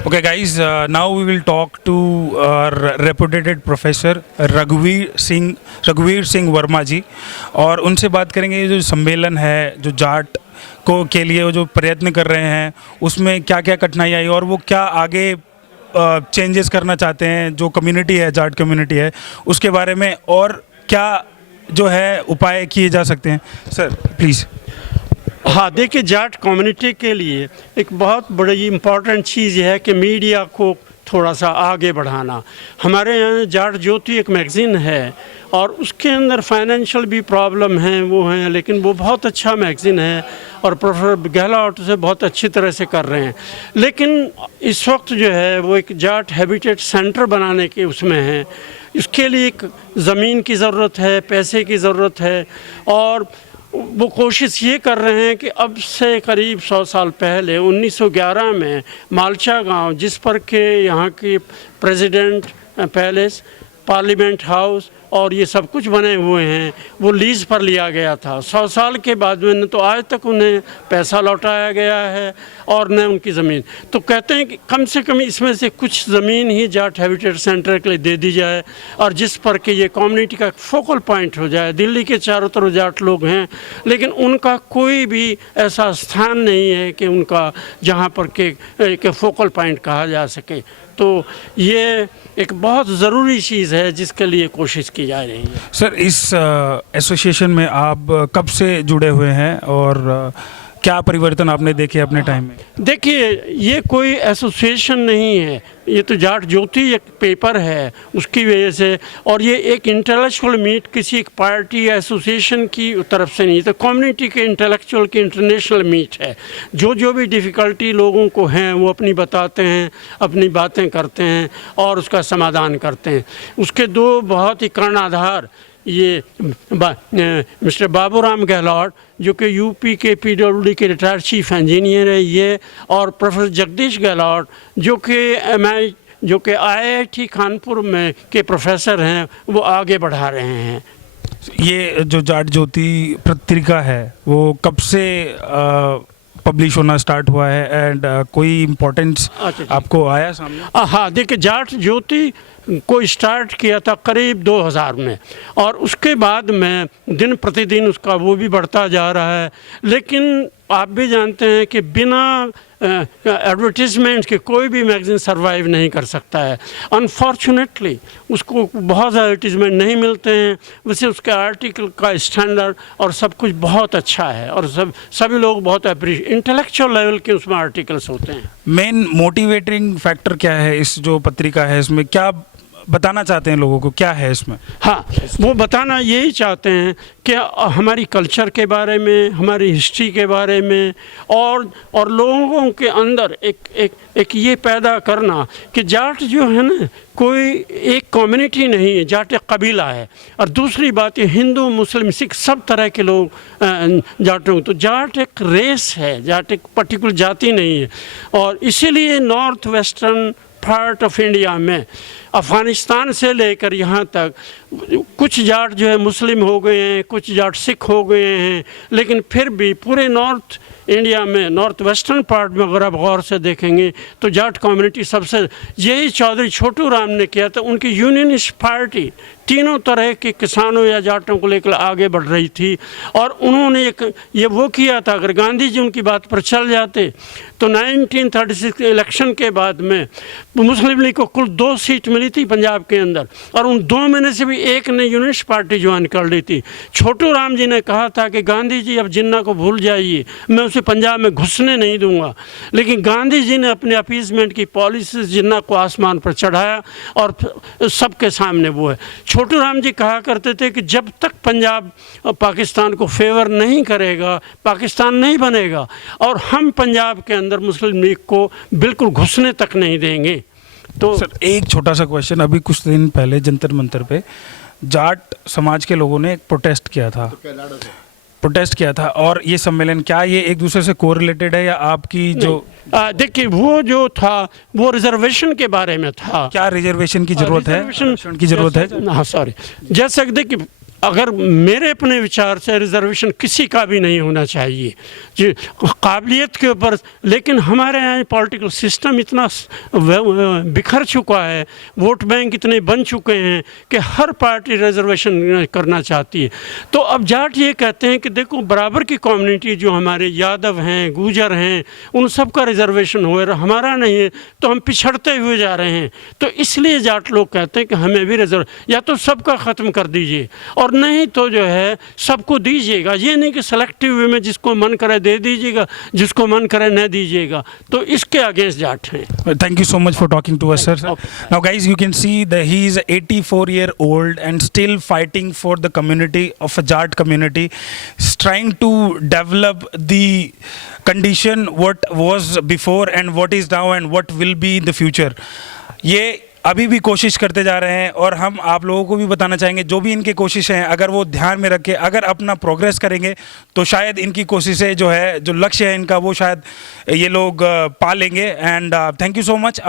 Okay, guys, now we will talk to reputed professor रघुवीर सिंह वर्मा जी, और उनसे बात करेंगे ये जो सम्मेलन है जो जाट को के लिए वो जो प्रयत्न कर रहे हैं उसमें क्या क्या कठिनाई आई और वो क्या आगे चेंजेस करना चाहते हैं, जो कम्युनिटी है जाट कम्युनिटी है उसके बारे में, और क्या जो है उपाय किए जा सकते हैं। Sir please. हाँ, देखिए, जाट कम्युनिटी के लिए एक बहुत बड़ी इम्पॉर्टेंट चीज़ है कि मीडिया को थोड़ा सा आगे बढ़ाना। हमारे यहाँ जाट ज्योति एक मैगज़ीन है और उसके अंदर फाइनेंशियल भी प्रॉब्लम हैं वो हैं, लेकिन वो बहुत अच्छा मैगज़ीन है और प्रोफेसर गहलोत उसे बहुत अच्छी तरह से कर रहे हैं। लेकिन इस वक्त जो है वो एक जाट हैबिटेट सेंटर बनाने के उसमें है। इसके लिए एक ज़मीन की ज़रूरत है, पैसे की ज़रूरत है, और वो कोशिश ये कर रहे हैं कि अब से करीब 100 साल पहले 1911 में मालचा गांव, जिस पर के यहाँ की प्रेसिडेंट पैलेस, पार्लियामेंट हाउस और ये सब कुछ बने हुए हैं, वो लीज़ पर लिया गया था। 100 साल के बाद में न तो आज तक उन्हें पैसा लौटाया गया है और न उनकी ज़मीन। तो कहते हैं कि कम से कम इसमें से कुछ ज़मीन ही जाट हैबिटेट सेंटर के लिए दे दी जाए, और जिस पर कि ये कम्युनिटी का फोकल पॉइंट हो जाए। दिल्ली के चारों तरफ जाट लोग हैं, लेकिन उनका कोई भी ऐसा स्थान नहीं है कि उनका जहाँ पर के फोकल पॉइंट कहा जा सके। तो ये एक बहुत ज़रूरी चीज़ है जिसके लिए कोशिश की जा रही है। सर, इस एसोसिएशन में आप कब से जुड़े हुए हैं और क्या परिवर्तन आपने देखे अपने टाइम में? देखिए, ये कोई एसोसिएशन नहीं है, ये तो जाट ज्योति एक पेपर है, उसकी वजह से। और ये एक इंटेलेक्चुअल मीट किसी एक पार्टी या एसोसिएशन की तरफ से नहीं, तो कम्युनिटी के इंटेलेक्चुअल की इंटरनेशनल मीट है। जो भी डिफ़िकल्टी लोगों को हैं वो अपनी बताते हैं, अपनी बातें करते हैं और उसका समाधान करते हैं। उसके दो बहुत ही कर्णाधार, ये मिस्टर बाबूराम गहलोत जो कि यूपी के पीडब्ल्यूडी के रिटायर्ड चीफ इंजीनियर है ये, और प्रोफेसर जगदीश गहलोत जो कि IIT कानपुर में के प्रोफेसर हैं, वो आगे बढ़ा रहे हैं। ये जो जाट ज्योति पत्रिका है वो कब से पब्लिश होना स्टार्ट हुआ है, एंड कोई इम्पोर्टेंस आपको आया सामने? हाँ, देखिए, जाट ज्योति को स्टार्ट किया था करीब 2000 में, और उसके बाद में दिन प्रतिदिन उसका वो भी बढ़ता जा रहा है। लेकिन आप भी जानते हैं कि बिना एडवर्टीज़मेंट के कोई भी मैगज़ीन सर्वाइव नहीं कर सकता है। अनफॉर्चुनेटली उसको बहुत एडवर्टीज़मेंट नहीं मिलते हैं, वैसे उसके आर्टिकल का स्टैंडर्ड और सब कुछ बहुत अच्छा है, और सभी लोग बहुत इंटेलेक्चुअल लेवल के उसमें आर्टिकल्स होते हैं। मेन मोटिवेटिंग फैक्टर क्या है इस जो पत्रिका है, इसमें क्या बताना चाहते हैं लोगों को, क्या है इसमें? हाँ, वो बताना यही चाहते हैं कि हमारी कल्चर के बारे में, हमारी हिस्ट्री के बारे में, और लोगों के अंदर एक ये पैदा करना कि जाट जो है ना, कोई एक कम्युनिटी नहीं है, जाट एक कबीला है। और दूसरी बात, ये हिंदू मुस्लिम सिख सब तरह के लोग जाटों, तो जाट एक रेस है, जाट एक पर्टिकुलर जाति नहीं है। और इसीलिए north western part of India में अफ़गानिस्तान से लेकर यहाँ तक कुछ जाट जो है मुस्लिम हो गए हैं, कुछ जाट सिख हो गए हैं, लेकिन फिर भी पूरे नॉर्थ इंडिया में, नॉर्थ वेस्टर्न पार्ट में अगर आप गौर से देखेंगे तो जाट कम्युनिटी सबसे, यही चौधरी छोटू राम ने किया था। उनकी यूनियनिस्ट पार्टी तीनों तरह के किसानों या जाटों को लेकर आगे बढ़ रही थी, और उन्होंने ये वो किया था। अगर गांधी जी उनकी बात पर चल जाते तो 1936 इलेक्शन के बाद में मुस्लिम लीग को कुल 2 सीट मिली थी पंजाब के अंदर, और उन 2 में से भी एक ने यूनियनिस्ट पार्टी ज्वाइन कर ली थी। छोटू राम जी ने कहा था कि गांधी जी अब जिन्ना को भूल जाइए, मैं उसे पंजाब में घुसने नहीं दूंगा। लेकिन गांधी जी ने अपने अपीजमेंट की पॉलिसी जिन्ना को आसमान पर चढ़ाया, और सबके सामने वो है। छोटू राम जी कहा करते थे कि जब तक पंजाब पाकिस्तान को फेवर नहीं करेगा, पाकिस्तान नहीं बनेगा, और हम पंजाब के अंदर मुस्लिम लीग को बिल्कुल घुसने तक नहीं देंगे। तो सर, एक छोटा सा क्वेश्चन, अभी कुछ दिन पहले जंतर मंतर पे जाट समाज के लोगों ने एक प्रोटेस्ट किया था, और ये सम्मेलन क्या ये एक दूसरे से कोरिलेटेड है या आपकी जो? देखिए, वो जो था वो रिजर्वेशन के बारे में था। क्या रिजर्वेशन की जरूरत है? हाँ, सॉरी, जैसे देखिए अगर मेरे अपने विचार से रिजर्वेशन किसी का भी नहीं होना चाहिए जी, काबिलियत के ऊपर। लेकिन हमारे यहाँ पॉलिटिकल सिस्टम इतना बिखर चुका है, वोट बैंक इतने बन चुके हैं कि हर पार्टी रिजर्वेशन करना चाहती है। तो अब जाट ये कहते हैं कि देखो बराबर की कम्युनिटी जो हमारे यादव हैं, गुजर हैं, उन सब का रिजर्वेशन हो रहा, हमारा नहीं है, तो हम पिछड़ते हुए जा रहे हैं। तो इसलिए जाट लोग कहते हैं कि हमें भी रिजर्व, या तो सबका ख़त्म कर दीजिए और नहीं तो जो है सबको दीजिएगा। ये नहीं कि सेलेक्टिव वे में जिसको मन करे दे दीजिएगा, जिसको मन करे न दीजिएगा। तो इसके अगेंस्ट जाट हैं। Thank you so much for talking to us, sir. Now, guys, you can see that he is 84-year-old and still fighting for the community of a Jat community, trying to develop the condition what was before and what is now and what will be in the future. ये अभी भी कोशिश करते जा रहे हैं और हम आप लोगों को भी बताना चाहेंगे जो भी इनकी कोशिशें हैं, अगर वो ध्यान में रख के अगर अपना प्रोग्रेस करेंगे तो शायद इनकी कोशिशें जो है, जो लक्ष्य है इनका, वो शायद ये लोग पा लेंगे। And thank you so much.